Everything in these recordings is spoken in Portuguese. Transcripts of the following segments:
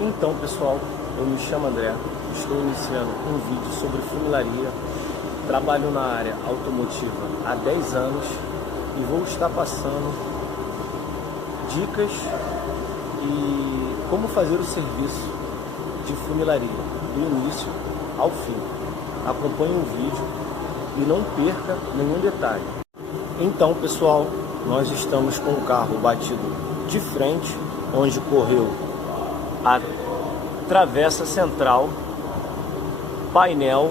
Então pessoal, eu me chamo André, estou iniciando um vídeo sobre funilaria, trabalho na área automotiva há 10 anos e vou estar passando dicas e como fazer o serviço de funilaria, do início ao fim. Acompanhe o vídeo e não perca nenhum detalhe. Então pessoal, nós estamos com o carro batido de frente, onde correu a travessa central, painel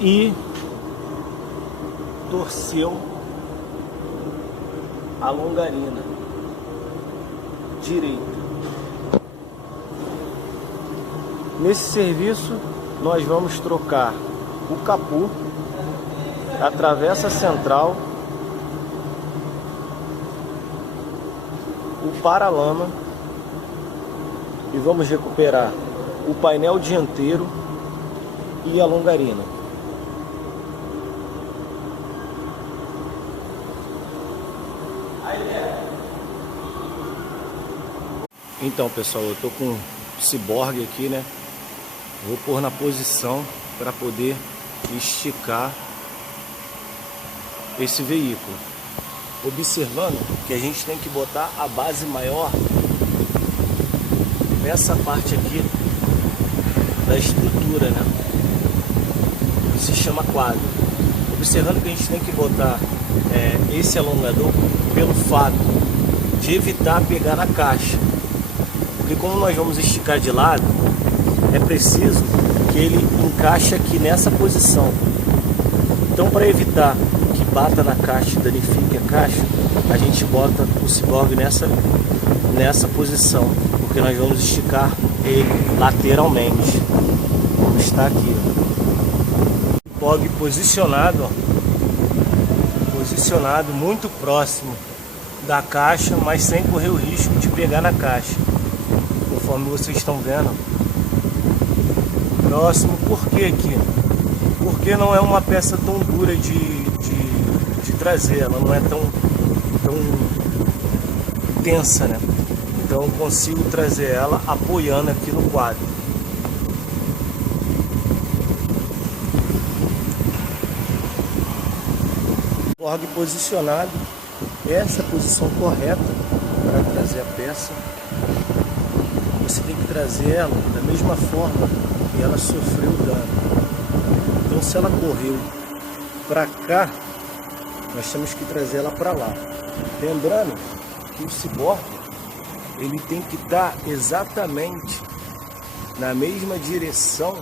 e torceu a longarina direita. Nesse serviço nós vamos trocar o capô, a travessa central, o paralama e vamos recuperar o painel dianteiro e a longarina. Então pessoal, eu estou com o Cyborg aqui, né? Vou pôr na posição para poder esticar esse veículo, observando que a gente tem que botar a base maior nessa parte aqui da estrutura, né? Que se chama quadro. Observando que a gente tem que botar esse alongador pelo fato de evitar pegar na caixa, porque como nós vamos esticar de lado, é preciso que ele encaixe aqui nessa posição. Então, para evitar que bata na caixa e danifique a caixa, a gente bota o Cyborg nessa posição, porque nós vamos esticar ele lateralmente, como está aqui. O Cyborg posicionado, posicionado muito próximo da caixa, mas sem correr o risco de pegar na caixa, conforme vocês estão vendo. Próximo, por que aqui? Porque não é uma peça tão dura de trazer, ela não é tão tensa, né? Então eu consigo trazer ela apoiando aqui no quadro. Cyborg posicionado, essa é a posição correta para trazer a peça. Você tem que trazer ela da mesma forma que ela sofreu dano. Então se ela correu para cá, nós temos que trazer ela para lá. Lembrando que o Cyborg ele tem que estar exatamente na mesma direção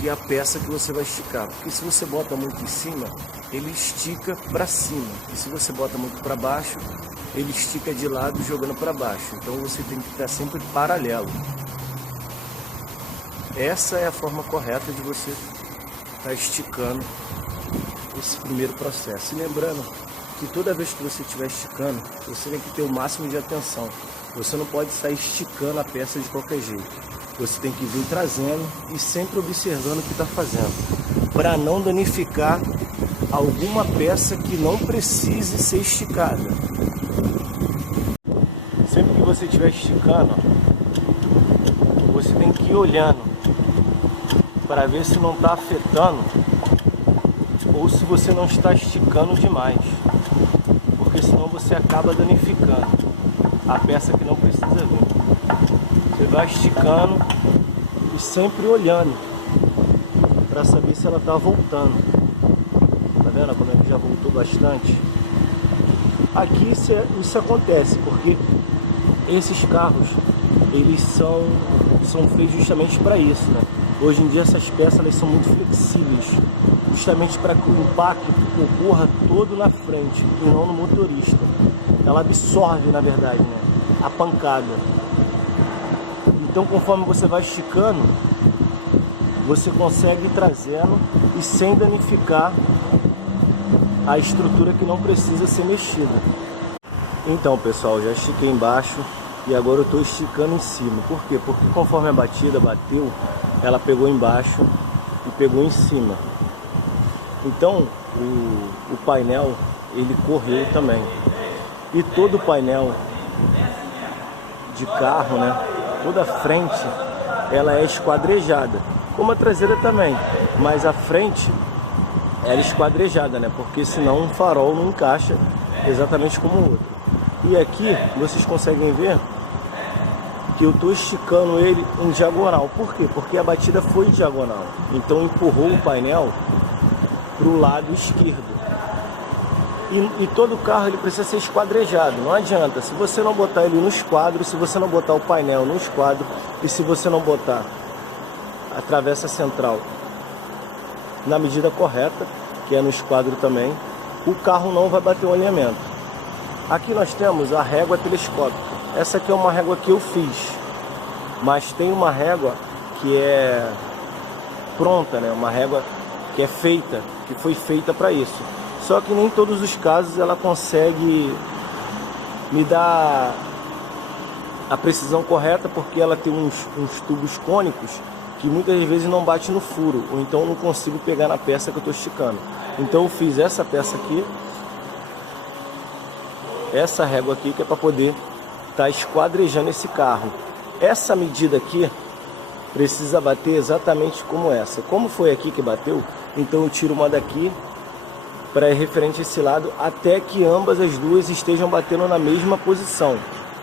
que a peça que você vai esticar, porque se você bota muito em cima, ele estica para cima, e se você bota muito para baixo, ele estica de lado jogando para baixo. Então você tem que estar sempre paralelo. Essa é a forma correta de você estar esticando esse primeiro processo. E lembrando que toda vez que você estiver esticando, você tem que ter o máximo de atenção. Você não pode sair esticando a peça de qualquer jeito. Você tem que vir trazendo e sempre observando o que está fazendo, para não danificar alguma peça que não precise ser esticada. Sempre que você estiver esticando, você tem que ir olhando para ver se não está afetando ou se você não está esticando demais, porque senão você acaba danificando a peça que não precisa vir. Você vai esticando e sempre olhando para saber se ela está voltando. Tá vendo como é que já voltou bastante? Aqui isso acontece porque esses carros eles são feitos justamente para isso, né? Hoje em dia essas peças elas são muito flexíveis, justamente para que o impacto ocorra todo na frente e não no motorista. Ela absorve, na verdade, né, a pancada. Então conforme você vai esticando, você consegue ir trazendo e sem danificar a estrutura que não precisa ser mexida. Então pessoal, já estiquei embaixo e agora eu estou esticando em cima. Por quê? Porque conforme a batida bateu, ela pegou embaixo e pegou em cima. Então o painel ele correu também. E todo o painel de carro, né? Toda a frente ela é esquadrejada, como a traseira também, mas a frente ela é esquadrejada, né? Porque senão um farol não encaixa exatamente como o outro. E aqui vocês conseguem ver que eu estou esticando ele em diagonal. Por quê? Porque a batida foi diagonal, então empurrou o painel para o lado esquerdo. E todo carro ele precisa ser esquadrejado, não adianta. Se você não botar ele no esquadro, se você não botar o painel no esquadro e se você não botar a travessa central na medida correta, que é no esquadro também, o carro não vai bater o alinhamento. Aqui nós temos a régua telescópica. Essa aqui é uma régua que eu fiz, mas tem uma régua que é pronta, né? Uma régua que é feita, que foi feita para isso. Só que nem em todos os casos ela consegue me dar a precisão correta, porque ela tem uns tubos cônicos que muitas vezes não bate no furo, ou então eu não consigo pegar na peça que eu estou esticando. Então eu fiz essa peça aqui, essa régua aqui, que é para poder estar esquadrejando esse carro. Essa medida aqui precisa bater exatamente como essa. Como foi aqui que bateu, então eu tiro uma daqui para ir referente a esse lado, até que ambas as duas estejam batendo na mesma posição.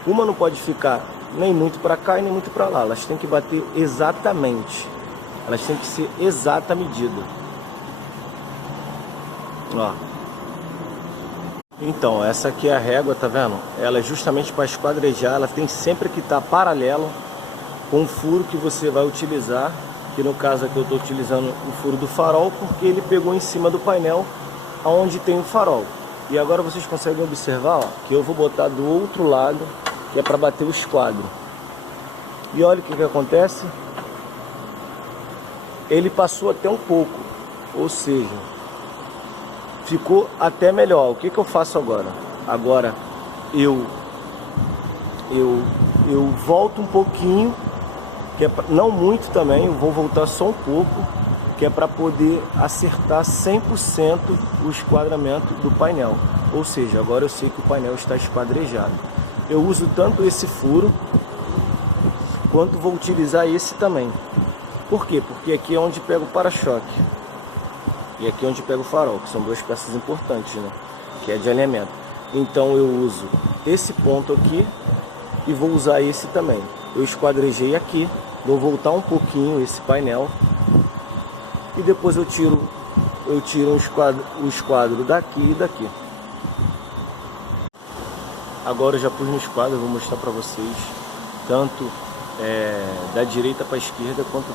Uma não pode ficar nem muito para cá e nem muito para lá. Elas têm que bater exatamente. Elas têm que ser exata medida. Ó. Então, essa aqui é a régua, tá vendo? Ela é justamente para esquadrejar. Ela tem sempre que estar paralelo com o furo que você vai utilizar. Que no caso aqui eu estou utilizando o furo do farol, porque ele pegou em cima do painel onde tem o farol. E agora vocês conseguem observar, ó, que eu vou botar do outro lado, que é para bater o esquadro. E olha o que acontece. Ele passou até um pouco, ou seja, ficou até melhor. O que eu faço agora? Agora eu volto um pouquinho, que é não muito também, eu vou voltar só um pouco, que é para poder acertar 100% o esquadramento do painel. Ou seja, agora eu sei que o painel está esquadrejado. Eu uso tanto esse furo, quanto vou utilizar esse também. Por quê? Porque aqui é onde pega o para-choque. E aqui é onde pega o farol, que são duas peças importantes, né? Que é de alinhamento. Então eu uso esse ponto aqui e vou usar esse também. Eu esquadrejei aqui, vou voltar um pouquinho esse painel. E depois eu tiro o esquadro daqui e daqui. Agora eu já pus no esquadro, eu vou mostrar para vocês tanto da direita para a esquerda quanto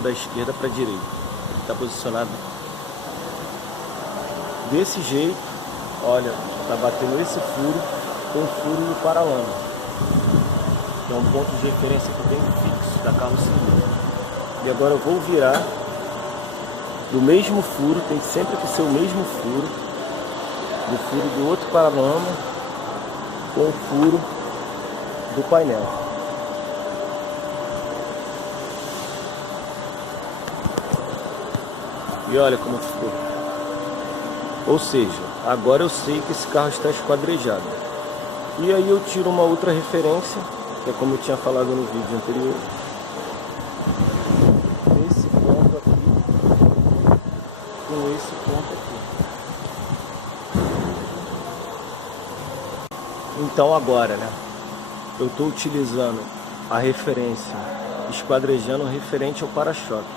da esquerda para a direita. Está posicionado desse jeito. Olha, está batendo esse furo com o furo do paralama, que é um ponto de referência bem fixo da carroceria. E agora eu vou virar do mesmo furo, tem sempre que ser o mesmo furo, do furo do outro paralama com o furo do painel. E olha como ficou. Ou seja, agora eu sei que esse carro está esquadrejado. E aí eu tiro uma outra referência, que é como eu tinha falado no vídeo anterior. Esse ponto aqui com esse ponto aqui. Então agora, né, eu estou utilizando a referência, esquadrejando referente ao para-choque.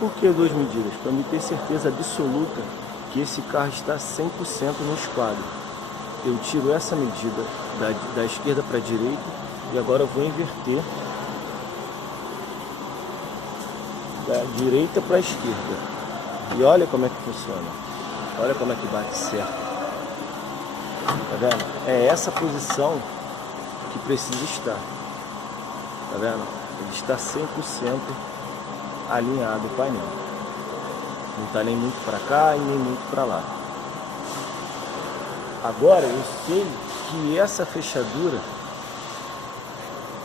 Por que duas medidas? Para me ter certeza absoluta que esse carro está 100% no esquadro. Eu tiro essa medida da esquerda para a direita e agora eu vou inverter da direita para a esquerda. E olha como é que funciona. Olha como é que bate certo. Tá vendo? É essa posição que precisa estar. Tá vendo? Ele está 100% alinhado o painel. Não está nem muito para cá e nem muito para lá. Agora eu sei que essa fechadura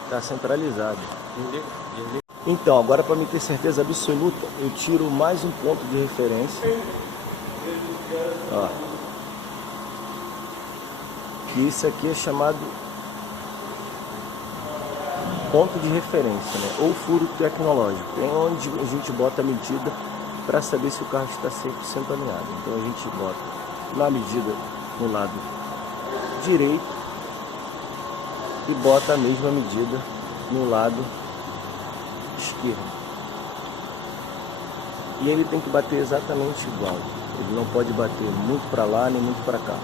está centralizada. Então, agora para me ter certeza absoluta, eu tiro mais um ponto de referência. Ó. Que isso aqui é chamado ponto de referência, né? Ou furo tecnológico, é onde a gente bota a medida para saber se o carro está 100% alinhado. Então a gente bota na medida no lado direito e bota a mesma medida no lado esquerdo. E ele tem que bater exatamente igual. Ele não pode bater muito para lá nem muito para cá.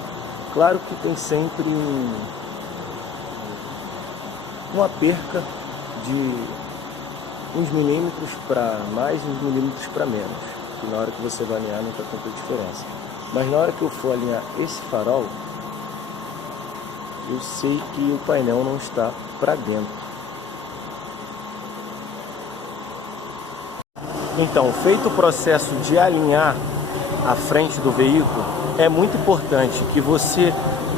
Claro que tem sempre uma perca de uns milímetros para mais, uns milímetros para menos. Que na hora que você vai alinhar não está tanta diferença. Mas na hora que eu for alinhar esse farol, eu sei que o painel não está para dentro. Então, feito o processo de alinhar a frente do veículo, é muito importante que você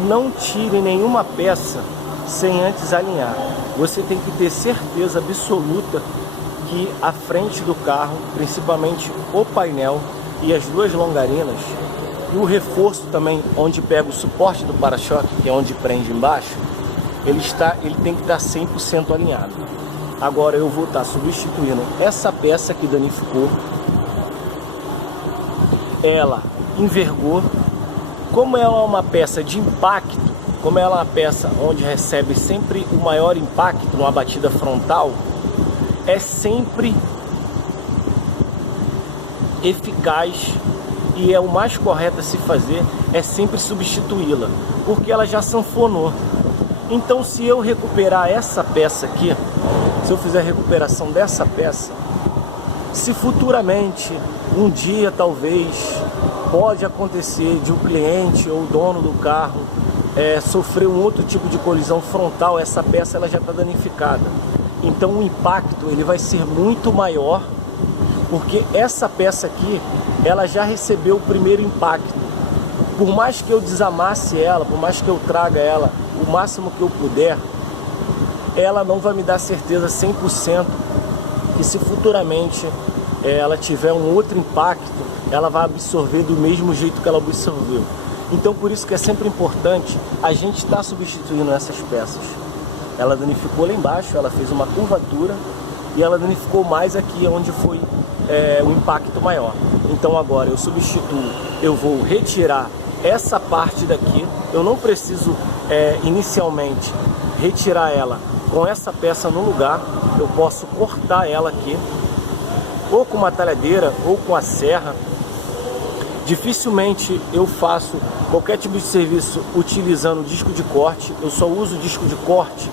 não tire nenhuma peça sem antes alinhar. Você tem que ter certeza absoluta que a frente do carro, principalmente o painel e as duas longarinas, e o reforço também, onde pega o suporte do para-choque, que é onde prende embaixo, ele tem que estar 100% alinhado. Agora eu vou estar substituindo essa peça que danificou. Ela envergou. Como ela é uma peça de impacto, como ela é uma peça onde recebe sempre o maior impacto numa batida frontal, é sempre eficaz e é o mais correto a se fazer, é sempre substituí-la, porque ela já sanfonou. Então, se eu recuperar essa peça aqui, se eu fizer a recuperação dessa peça, se futuramente, um dia talvez, pode acontecer de um cliente ou dono do carro sofrer um outro tipo de colisão frontal, essa peça ela já está danificada. Então o impacto ele vai ser muito maior, porque essa peça aqui, ela já recebeu o primeiro impacto. Por mais que eu desamasse ela, por mais que eu traga ela o máximo que eu puder, ela não vai me dar certeza 100% que se futuramente ela tiver um outro impacto, ela vai absorver do mesmo jeito que ela absorveu. Então por isso que é sempre importante a gente estar substituindo essas peças. Ela danificou lá embaixo, ela fez uma curvatura e ela danificou mais aqui onde foi o impacto maior. Então agora eu substituo, eu vou retirar essa parte daqui. Eu não preciso inicialmente retirar ela com essa peça no lugar. Eu posso cortar ela aqui, ou com uma talhadeira ou com a serra. Dificilmente eu faço qualquer tipo de serviço utilizando disco de corte. Eu só uso disco de corte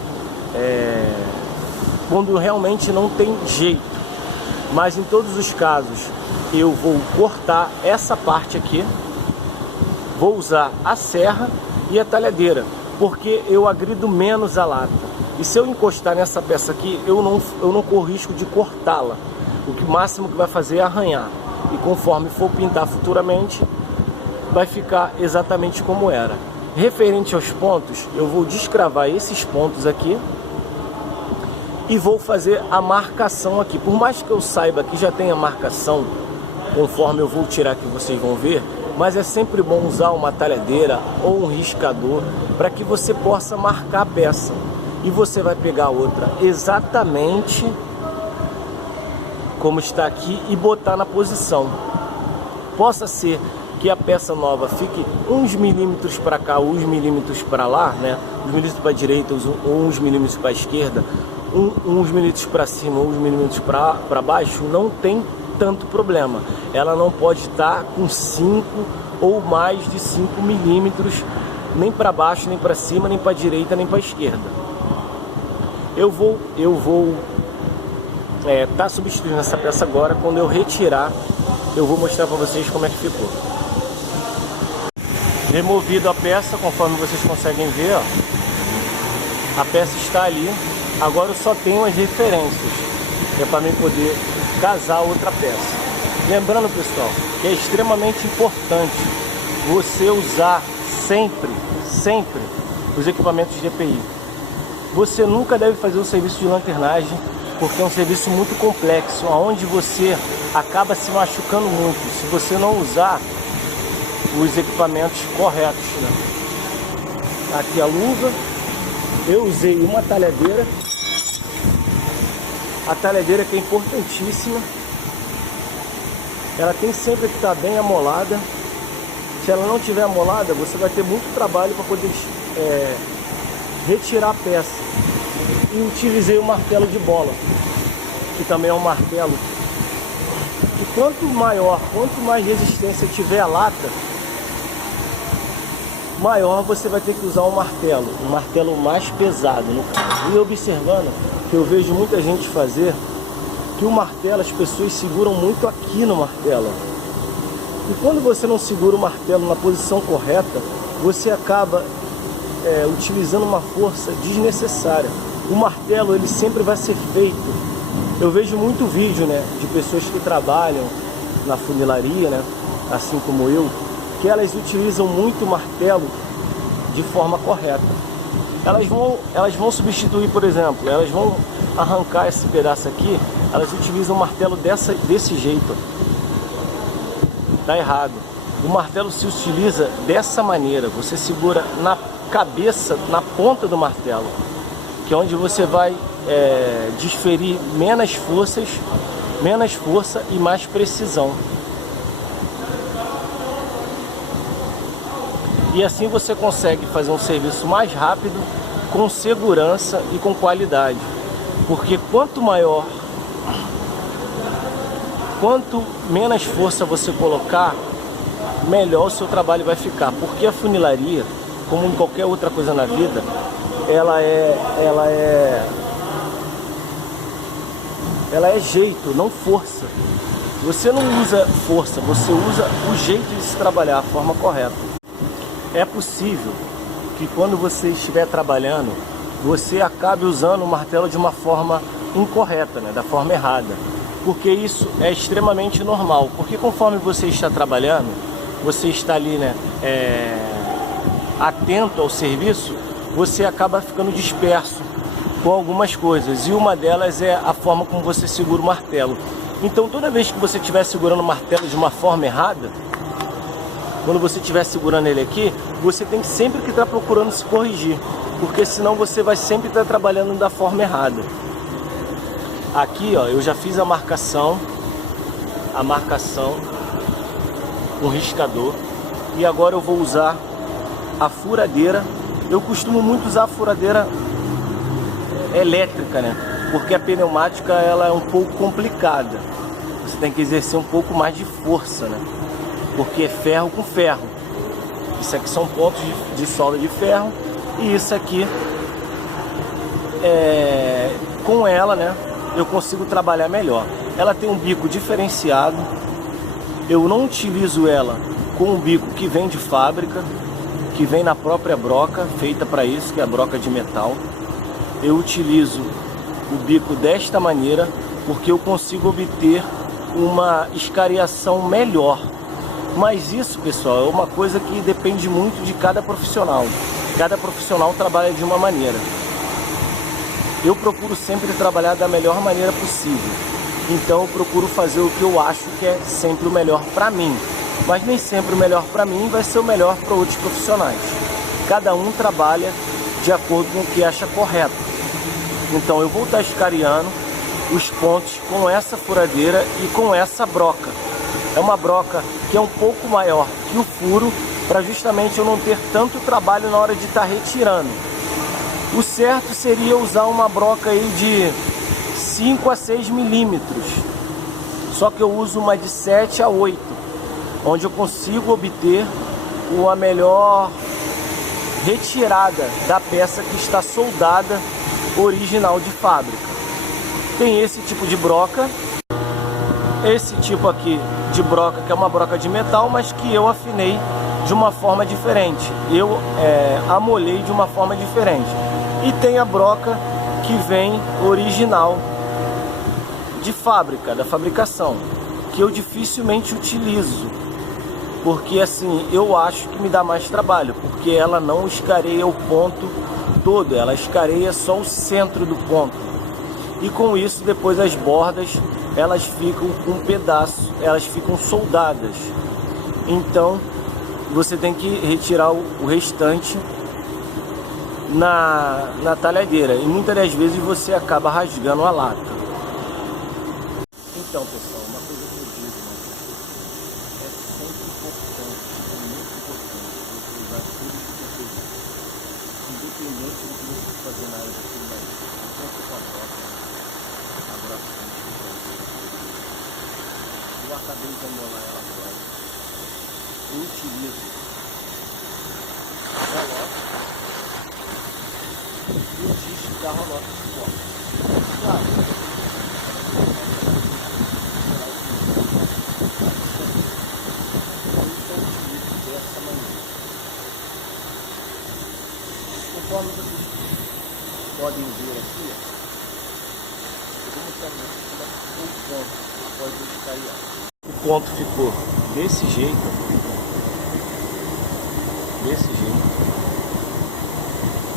quando realmente não tem jeito. Mas em todos os casos eu vou cortar essa parte aqui, vou usar a serra e a talhadeira, porque eu agrido menos a lata. E se eu encostar nessa peça aqui, eu não corro risco de cortá-la. O máximo que vai fazer é arranhar. E conforme for pintar futuramente, vai ficar exatamente como era. Referente aos pontos, eu vou descravar esses pontos aqui e vou fazer a marcação aqui. Por mais que eu saiba que já tem a marcação, conforme eu vou tirar aqui, vocês vão ver, mas é sempre bom usar uma talhadeira ou um riscador para que você possa marcar a peça. E você vai pegar outra exatamente como está aqui e botar na posição. Possa ser que a peça nova fique uns milímetros para cá, uns milímetros para lá, né? Uns milímetros para a direita, uns milímetros para a esquerda, uns milímetros para cima, uns milímetros para baixo, não tem tanto problema. Ela não pode estar com 5 ou mais de 5 milímetros, nem para baixo, nem para cima, nem para a direita, nem para a esquerda. Eu vou tá substituindo essa peça agora. Quando eu retirar, eu vou mostrar para vocês como é que ficou. Removido a peça, conforme vocês conseguem ver, ó, a peça está ali. Agora eu só tenho as referências, que é para mim poder casar outra peça. Lembrando, pessoal, que é extremamente importante você usar sempre os equipamentos de EPI. Você nunca deve fazer o serviço de lanternagem, porque é um serviço muito complexo, onde você acaba se machucando muito se você não usar os equipamentos corretos, né? Aqui a luva, eu usei uma talhadeira A talhadeira, que é importantíssima, ela tem sempre que estar bem amolada. Se ela não tiver amolada, você vai ter muito trabalho para poder retirar a peça. E utilizei o martelo de bola, que também é um martelo. E quanto mais resistência tiver a lata, maior você vai ter que usar um martelo mais pesado no caso. E observando, que eu vejo muita gente fazer, que o martelo, as pessoas seguram muito aqui no martelo. E quando você não segura o martelo na posição correta, você acaba utilizando uma força desnecessária. O martelo, ele sempre vai ser feito. Eu vejo muito vídeo, né, de pessoas que trabalham na funilaria, né, assim como eu, que elas utilizam muito o martelo de forma correta. Elas vão substituir, por exemplo, elas vão arrancar esse pedaço aqui, elas utilizam o martelo desse jeito. Tá errado. O martelo se utiliza dessa maneira. Você segura na cabeça, na ponta do martelo, que é onde você vai desferir menos força e mais precisão. E assim você consegue fazer um serviço mais rápido, com segurança e com qualidade. Porque quanto menos força você colocar, melhor o seu trabalho vai ficar. Porque a funilaria, como em qualquer outra coisa na vida, ela é jeito, não força. Você não usa força, você usa o jeito de se trabalhar, a forma correta. É possível que quando você estiver trabalhando, você acabe usando o martelo de uma forma incorreta, né? Da forma errada. Porque isso é extremamente normal. Porque conforme você está trabalhando, você está ali, né, atento ao serviço, você acaba ficando disperso com algumas coisas. E uma delas é a forma como você segura o martelo. Então toda vez que você estiver segurando o martelo de uma forma errada, quando você estiver segurando ele aqui, você tem sempre que estar procurando se corrigir, porque senão você vai sempre estar trabalhando da forma errada. Aqui, ó, eu já fiz a marcação com riscador, e agora eu vou usar a furadeira. Eu costumo muito usar a furadeira elétrica, né? Porque a pneumática, ela é um pouco complicada. Você tem que exercer um pouco mais de força, né? Porque é ferro com ferro. Isso aqui são pontos de solda de ferro. E isso aqui, com ela, né, eu consigo trabalhar melhor. Ela tem um bico diferenciado. Eu não utilizo ela com um bico que vem de fábrica, que vem na própria broca, feita para isso, que é a broca de metal. Eu utilizo o bico desta maneira, porque eu consigo obter uma escariação melhor. Mas isso, pessoal, é uma coisa que depende muito de cada profissional. Cada profissional trabalha de uma maneira. Eu procuro sempre trabalhar da melhor maneira possível. Então eu procuro fazer o que eu acho que é sempre o melhor para mim. Mas nem sempre o melhor para mim vai ser o melhor para outros profissionais. Cada um trabalha de acordo com o que acha correto. Então eu vou estar escariando os pontos com essa furadeira e com essa broca. É uma broca que é um pouco maior que o furo, para justamente eu não ter tanto trabalho na hora de estar retirando. O certo seria usar uma broca aí de 5 a 6 milímetros. Só que eu uso uma de 7 a 8, onde eu consigo obter uma melhor retirada da peça que está soldada original de fábrica. Tem esse tipo de broca, esse tipo aqui de broca, que é uma broca de metal, mas que eu afinei de uma forma diferente. Eu amolhei de uma forma diferente. E tem a broca que vem original de fábrica, da fabricação, que eu dificilmente utilizo, porque assim, eu acho que me dá mais trabalho, porque ela não escareia o ponto todo, ela escareia só o centro do ponto. E com isso, depois as bordas, elas ficam com um pedaço, elas ficam soldadas. Então, você tem que retirar o restante na talhadeira. E muitas das vezes você acaba rasgando a lata. Então, pessoal, uma coisa que eu digo, né? É sempre importante, é muito importante você usar tudo que você usa. Independente do que você fazer na área de filmagem. Então, você com a broca que a gente fica usando. Eu acabei de amolar ela agora. Eu utilizo rolote e o disco da rolote de fora. Claro. Conforme vocês podem ver aqui, eu vou mostrar para vocês como é que ficou o ponto após eu escariar. O ponto ficou desse jeito,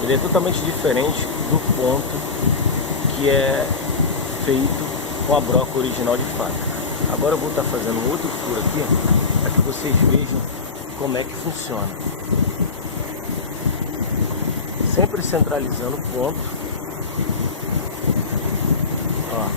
ele é totalmente diferente do ponto que é feito com a broca original de faca. Agora eu vou estar fazendo outro furo aqui, para que vocês vejam como é que funciona. Sempre centralizando o ponto. Ó.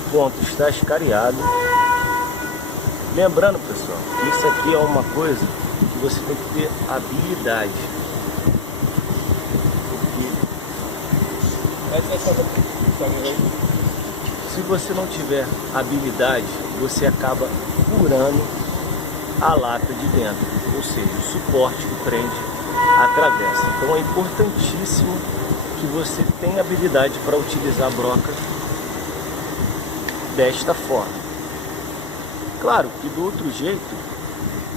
O ponto está escariado. Lembrando, pessoal, que isso aqui é uma coisa que você tem que ter habilidade. Porque se você não tiver habilidade, você acaba furando a lata de dentro, ou seja, o suporte que prende a travessa. Então é importantíssimo que você tenha habilidade para utilizar a broca desta forma. Claro que do outro jeito,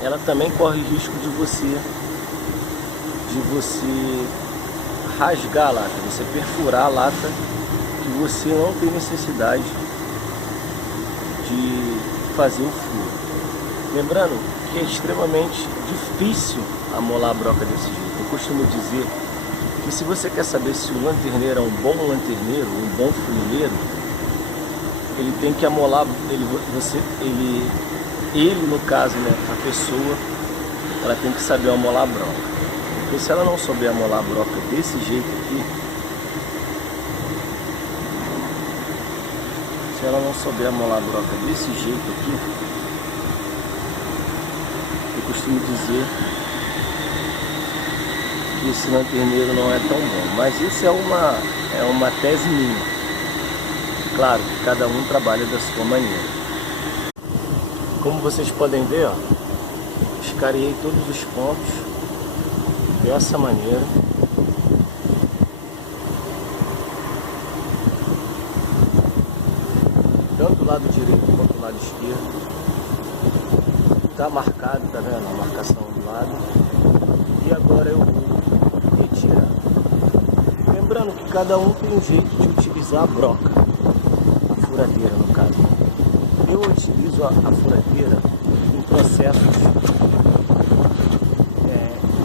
ela também corre risco de você rasgar a lata, você perfurar a lata, que você não tem necessidade de fazer o furo. Lembrando que é extremamente difícil amolar a broca desse jeito. Eu costumo dizer que se você quer saber se o lanterneiro é um bom lanterneiro, um bom funileiro, ele tem que amolar, ele no caso, né, a pessoa, ela tem que saber amolar a broca. Porque se ela não souber amolar a broca desse jeito aqui, eu costumo dizer que esse lanterneiro não é tão bom. Mas isso é uma tese minha. Claro que cada um trabalha da sua maneira. Como vocês podem ver, ó, escariei todos os pontos dessa maneira. Tanto o lado direito quanto o lado esquerdo. Tá marcado, tá vendo? A marcação do lado. E agora eu vou retirar. Lembrando que cada um tem um jeito de utilizar a broca. Furadeira, no caso. Eu utilizo a furadeira em processos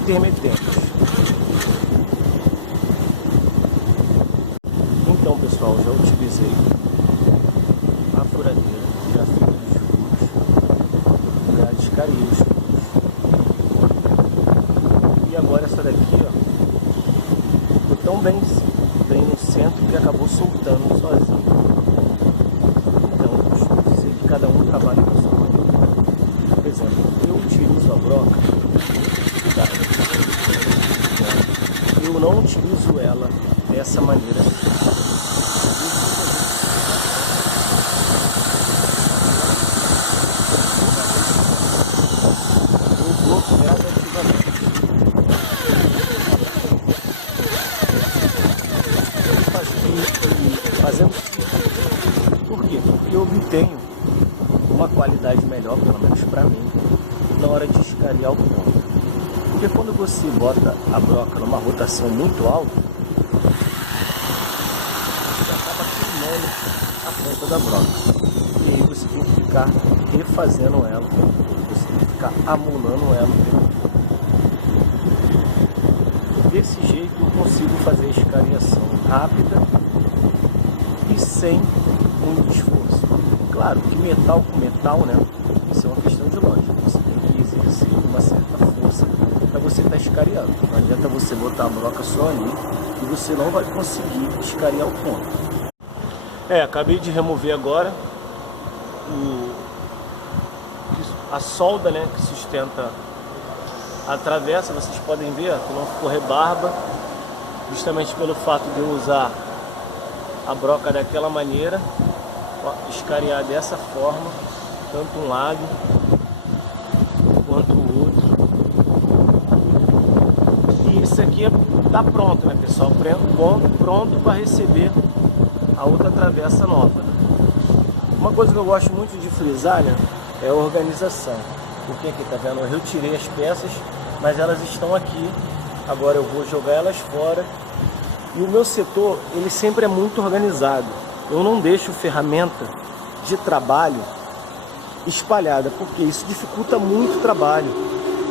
intermitentes. Então, pessoal, já utilizei a furadeira, já fiz os furos, já descariei os furos. E agora essa daqui, ó, ficou tão bem no centro que acabou soltando sozinho. Cada um trabalha com a sua maneira. Por exemplo, eu utilizo a broca, eu não utilizo ela dessa maneira. Eu vou gradativamente. Fazendo isso. Por quê? Porque eu obtenho uma qualidade melhor, pelo menos para mim, na hora de escariar o ponto. Porque quando você bota a broca numa rotação muito alta, você acaba queimando a ponta da broca. E aí você tem que ficar refazendo ela, você tem que ficar amolando ela. desse jeito eu consigo fazer a escariação rápida e sem muito esforço. Claro que metal com metal, né? Isso é uma questão de lógica. Você tem que exercer uma certa força para você estar escariando. Não adianta você botar a broca só ali e você não vai conseguir escariar o ponto. Acabei de remover agora a solda, né, que sustenta a travessa. Vocês podem ver que não ficou rebarba, justamente pelo fato de eu usar a broca daquela maneira, escariar dessa forma, tanto um lado quanto o outro. E isso aqui está pronto, né, pessoal? Pronto para receber a outra travessa nova. Uma coisa que eu gosto muito de frisar, né, é a organização. Porque aqui, tá vendo? Eu retirei as peças, mas elas estão aqui. Agora eu vou jogar elas fora. E o meu setor, ele sempre é muito organizado. Eu não deixo ferramenta de trabalho espalhada, porque isso dificulta muito o trabalho.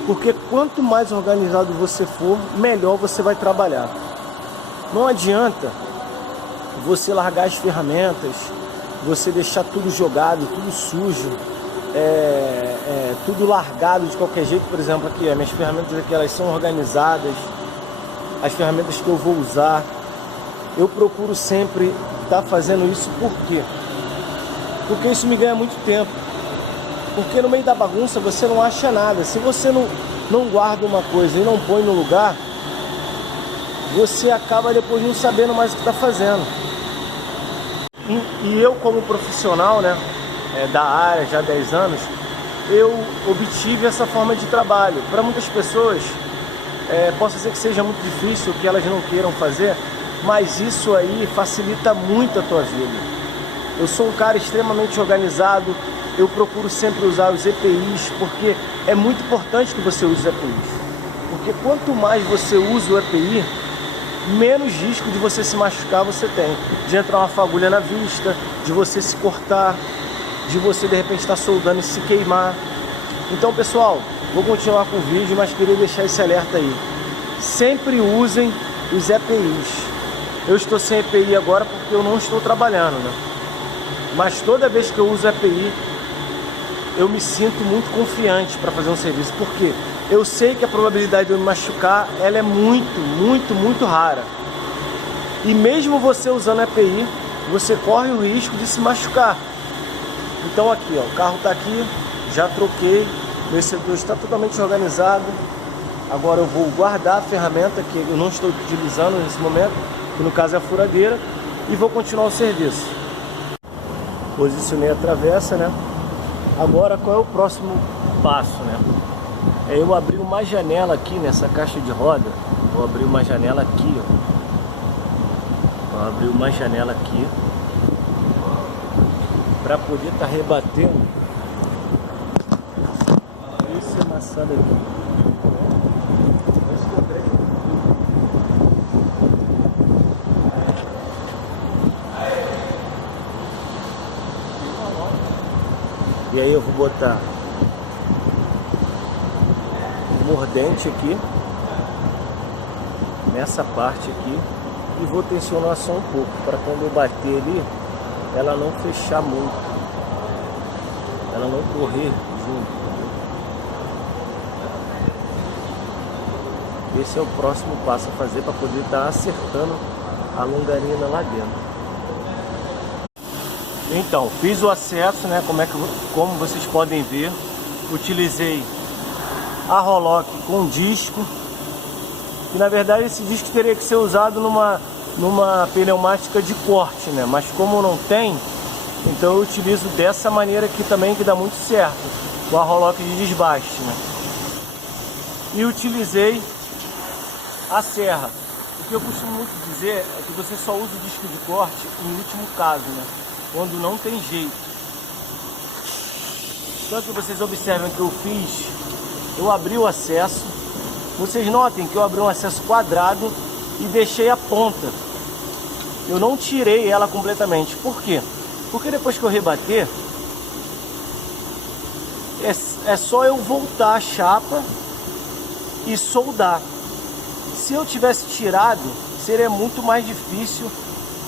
Porque quanto mais organizado você for, melhor você vai trabalhar. Não adianta você largar as ferramentas, você deixar tudo jogado, tudo sujo, tudo largado de qualquer jeito. Por exemplo, aqui, as minhas ferramentas aqui, elas são organizadas, as ferramentas que eu vou usar. Eu procuro sempre estar fazendo isso. Por quê? Porque isso me ganha muito tempo. Porque no meio da bagunça você não acha nada. Se você não guarda uma coisa e não põe no lugar, você acaba depois não sabendo mais o que está fazendo. E eu, como profissional, né, da área já há 10 anos, eu obtive essa forma de trabalho. Para muitas pessoas, possa ser que seja muito difícil, que elas não queiram fazer, mas isso aí facilita muito a tua vida. Eu sou um cara extremamente organizado, eu procuro sempre usar os EPIs, porque é muito importante que você use os EPIs. Porque quanto mais você usa o EPI, menos risco de você se machucar você tem. De entrar uma fagulha na vista, de você se cortar, de você de repente estar soldando e se queimar. Então, pessoal, vou continuar com o vídeo, mas queria deixar esse alerta aí. Sempre usem os EPIs. Eu estou sem EPI agora porque eu não estou trabalhando, né? Mas toda vez que eu uso EPI, eu me sinto muito confiante para fazer um serviço. Por quê? Eu sei que a probabilidade de eu me machucar, ela é muito rara. E mesmo você usando EPI, você corre o risco de se machucar. Então aqui, ó, o carro está aqui, já troquei, meu setor está totalmente organizado. Agora eu vou guardar a ferramenta que eu não estou utilizando nesse momento, que no caso é a furadeira, e vou continuar o serviço. Posicionei a travessa, né? Agora qual é o próximo passo, né? É eu abrir uma janela aqui nessa caixa de roda. Vou abrir uma janela aqui, ó. Vou abrir uma janela aqui para poder estar rebatendo esse amassado aqui. E aí eu vou botar um mordente aqui nessa parte aqui e vou tensionar só um pouco para quando eu bater ali ela não fechar muito, ela não correr junto. Esse é o próximo passo a fazer para poder estar acertando a longarina lá dentro. Então, fiz o acesso, né? Como vocês podem ver, utilizei a Roloc com disco. E na verdade esse disco teria que ser usado numa pneumática de corte, né? Mas como não tem, então eu utilizo dessa maneira aqui também, que dá muito certo, com a Roloc de desbaste, né? E utilizei a serra. O que eu costumo muito dizer é que você só usa o disco de corte em último caso, né? Quando não tem jeito. Então que vocês observem que eu fiz, eu abri o acesso. Vocês notem que eu abri um acesso quadrado e deixei a ponta. Eu não tirei ela completamente. Por quê? Porque depois que eu rebater, é só eu voltar a chapa e soldar. se eu tivesse tirado, seria muito mais difícil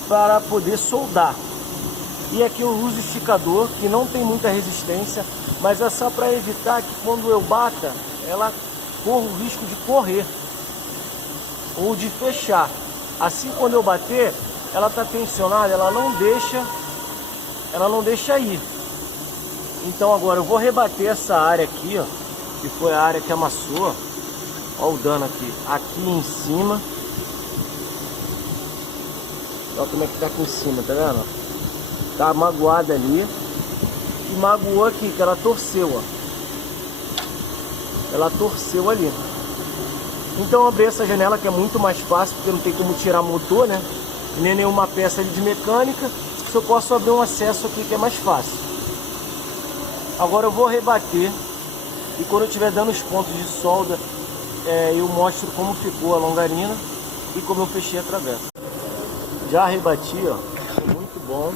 para poder soldar. E aqui eu uso esticador, que não tem muita resistência, mas é só para evitar que quando eu bata, ela corra o risco de correr ou de fechar. Assim, quando eu bater, ela está tensionada, ela não deixa ir. Então agora eu vou rebater essa área aqui, ó, que foi a área que amassou. Olha o dano aqui em cima. Olha como é que tá aqui em cima, tá vendo? Tá magoada ali. E magoou aqui, que ela torceu, ó. Ela torceu ali. Então eu abri essa janela, que é muito mais fácil, porque não tem como tirar motor, né? E nem nenhuma peça ali de mecânica. Só posso abrir um acesso aqui que é mais fácil. Agora eu vou rebater. E quando eu estiver dando os pontos de solda, eu mostro como ficou a longarina e como eu fechei a travessa. Já rebati, ó, muito bom.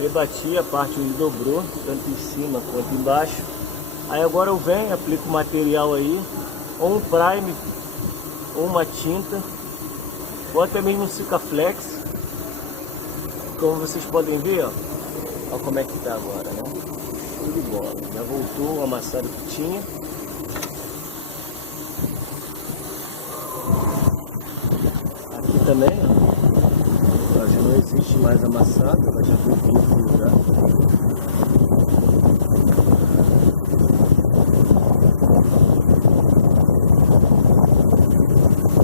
Rebati, a parte onde dobrou, tanto em cima quanto embaixo. Aí agora eu venho, aplico o material aí, ou um prime, ou uma tinta, ou até mesmo um Sikaflex. Como vocês podem ver, ó, olha como é que tá agora, né? Show de bola. Já voltou o amassado que tinha. Aqui também, ó, já não existe mais amassado, ela já voltou pro lugar.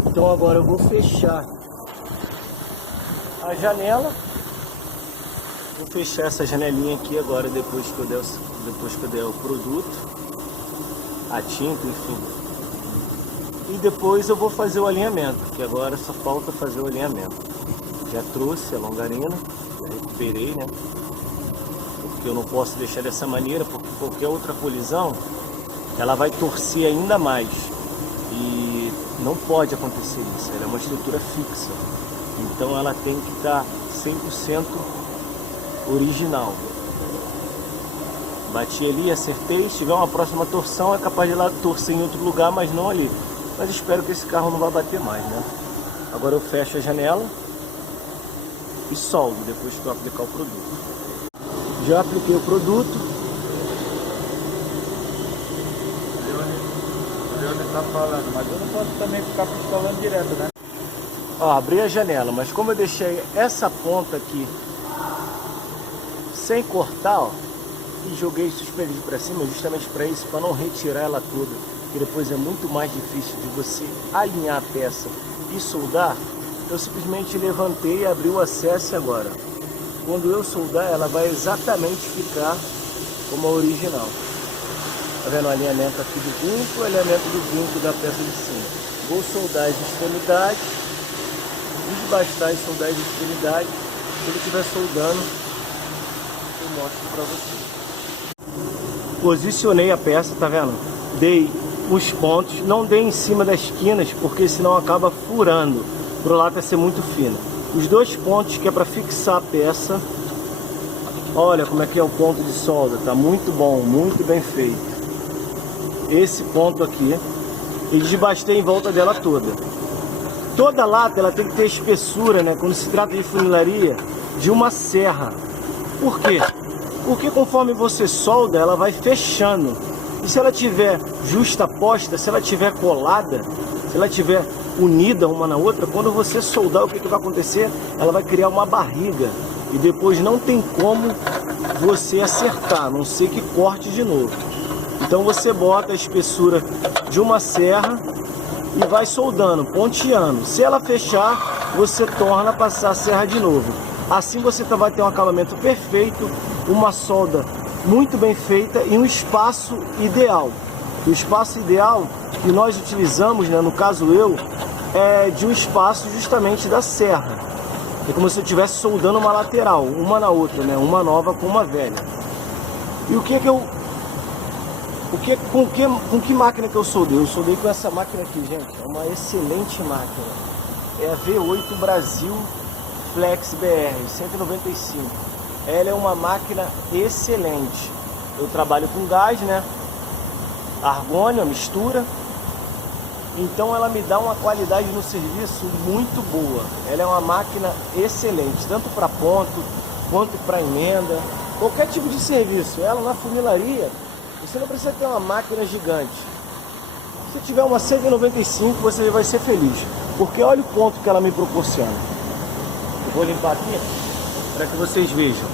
Então agora eu vou fechar a janela. Vou fechar essa janelinha aqui agora, depois que eu der o produto, a tinta, enfim. E depois eu vou fazer o alinhamento, que agora só falta fazer o alinhamento. Já trouxe a longarina, já recuperei, né? Porque eu não posso deixar dessa maneira, porque qualquer outra colisão, ela vai torcer ainda mais. E não pode acontecer isso, ela é uma estrutura fixa. Então ela tem que estar 100% original. Bati ali, acertei. Se tiver uma próxima torção, é capaz de ela torcer em outro lugar, mas não ali. Mas espero que esse carro não vá bater mais, né? Agora eu fecho a janela e soldo depois que eu aplicar o produto. Já apliquei o produto. Ele tá falando, mas eu não posso também ficar pistolando direto, né? Ó, abri a janela, mas como eu deixei essa ponta aqui sem cortar, ó, e joguei suspendido para cima, justamente para isso, para não retirar ela toda, que depois é muito mais difícil de você alinhar a peça e soldar. Eu simplesmente levantei e abri o acesso. Agora, quando eu soldar, ela vai exatamente ficar como a original. Tá vendo o alinhamento aqui do vinco, o alinhamento do vinco da peça de cima. Vou soldar as extremidades, desbastar e soldar as extremidades. Quando eu estiver soldando, eu mostro para vocês. Posicionei a peça, tá vendo? Dei os pontos, não dei em cima das quinas, porque senão acaba furando. Pro lado vai ser muito fino. Os dois pontos que é para fixar a peça. Olha como é que é o ponto de solda, tá muito bom, muito bem feito. Esse ponto aqui, e desbastei em volta dela toda. Toda lata ela tem que ter espessura, né? Quando se trata de funilaria, de uma serra. Por quê? Porque conforme você solda, ela vai fechando. E se ela tiver justa posta, se ela tiver colada, se ela tiver unida uma na outra, quando você soldar, o que vai acontecer? Ela vai criar uma barriga. E depois não tem como você acertar, a não ser que corte de novo. Então você bota a espessura de uma serra e vai soldando, ponteando. Se ela fechar, você torna a passar a serra de novo. Assim você vai ter um acabamento perfeito, uma solda muito bem feita e um espaço ideal. O espaço ideal que nós utilizamos, né, no caso eu, é de um espaço justamente da serra. É como se eu estivesse soldando uma lateral, uma na outra, né, uma nova com uma velha. E com que máquina que eu soldei? Eu soldei com essa máquina aqui, gente. É uma excelente máquina. É a V8 Brasil Flex BR 195. Ela é uma máquina excelente. Eu trabalho com gás, né? Argônio, mistura. Então ela me dá uma qualidade no serviço muito boa. Ela é uma máquina excelente, tanto para ponto quanto para emenda, qualquer tipo de serviço. Ela na funilaria, você não precisa ter uma máquina gigante. Se tiver uma 195, você vai ser feliz, porque olha o ponto que ela me proporciona. Eu vou limpar aqui para que vocês vejam.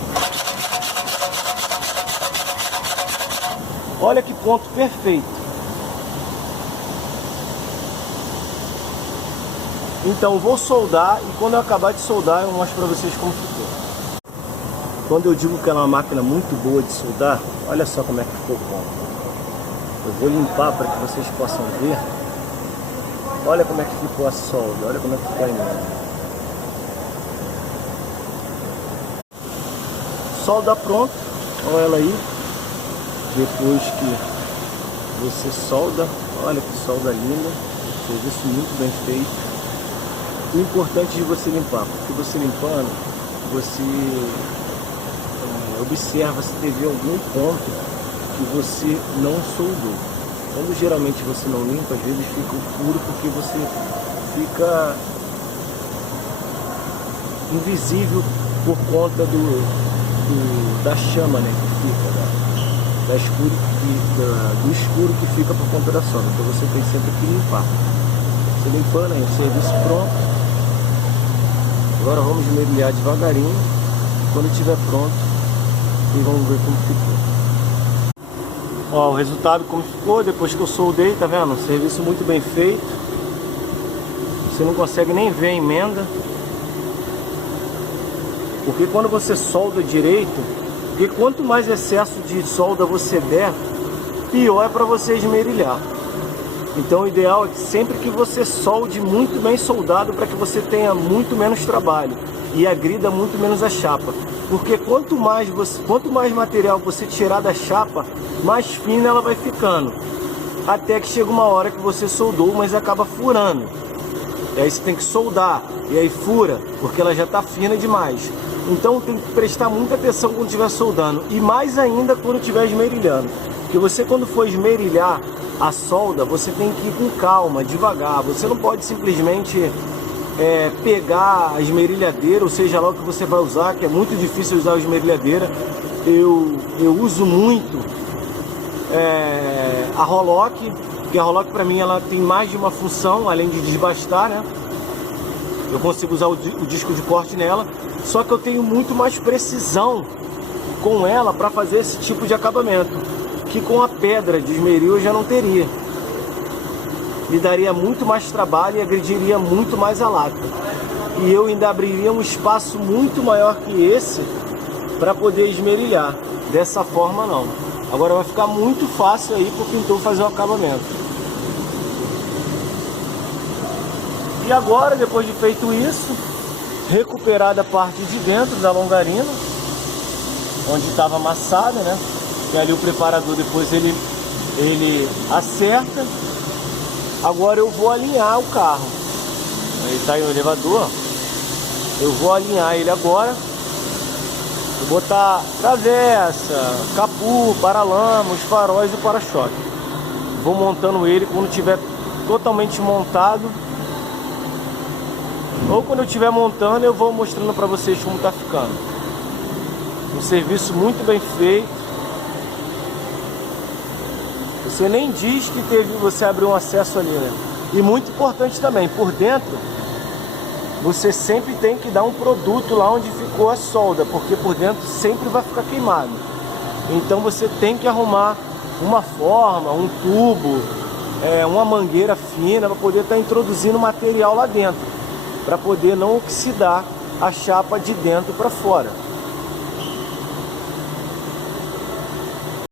Olha que ponto perfeito. Então vou soldar e quando eu acabar de soldar eu mostro para vocês como ficou. Quando eu digo que ela é uma máquina muito boa de soldar, olha só como é que ficou o ponto. Eu vou limpar para que vocês possam ver. Olha como é que ficou a solda, olha como é que ficou a emenda. Solda pronta, olha ela aí. Depois que você solda, olha que solda linda. Serviço muito bem feito. O importante de você limpar, porque você limpando, você observa se teve algum ponto que você não soldou. Quando geralmente você não limpa, às vezes fica o furo porque você fica invisível por conta da chama, né, que fica, do escuro que fica por conta da solda. Então você tem sempre que limpar. Você limpando aí, o serviço pronto. Agora vamos esmerilhar devagarinho. Quando estiver pronto, e vamos ver como ficou. Ó, o resultado como ficou depois que eu soldei, tá vendo? Serviço muito bem feito. Você não consegue nem ver a emenda. Porque quando você solda direito, porque quanto mais excesso de solda você der, pior é para você esmerilhar. Então o ideal é que sempre que você solde muito bem soldado para que você tenha muito menos trabalho e agrida muito menos a chapa. Porque quanto mais material você tirar da chapa, mais fina ela vai ficando. Até que chega uma hora que você soldou, mas acaba furando. E aí você tem que soldar, e aí fura, porque ela já está fina demais. Então tem que prestar muita atenção quando estiver soldando. E mais ainda quando estiver esmerilhando. Porque você quando for esmerilhar a solda, você tem que ir com calma, devagar. Você não pode simplesmente pegar a esmerilhadeira, ou seja lá o que você vai usar, que é muito difícil usar a esmerilhadeira. Eu uso muito a Roloc, porque a Roloc para mim ela tem mais de uma função, além de desbastar, né? Eu consigo usar o disco de corte nela, só que eu tenho muito mais precisão com ela para fazer esse tipo de acabamento, que com a pedra de esmeril eu já não teria. Me daria muito mais trabalho e agrediria muito mais a lata. E eu ainda abriria um espaço muito maior que esse para poder esmerilhar. Dessa forma não. Agora vai ficar muito fácil aí para o pintor fazer o acabamento. E agora, depois de feito isso, recuperada a parte de dentro da longarina, onde estava amassada, né? Que ali o preparador depois ele acerta. Agora eu vou alinhar o carro. Ele está aí no elevador. Eu vou alinhar ele agora. Vou botar travessa, capô, paralama, os faróis e o para-choque. Vou montando ele quando tiver totalmente montado. Ou quando eu estiver montando, eu vou mostrando para vocês como está ficando. Um serviço muito bem feito. Você nem diz que você abriu um acesso ali, né? E muito importante também, por dentro, você sempre tem que dar um produto lá onde ficou a solda, porque por dentro sempre vai ficar queimado. Então você tem que arrumar uma forma, um tubo, uma mangueira fina para poder estar introduzindo material lá dentro, para poder não oxidar a chapa de dentro para fora.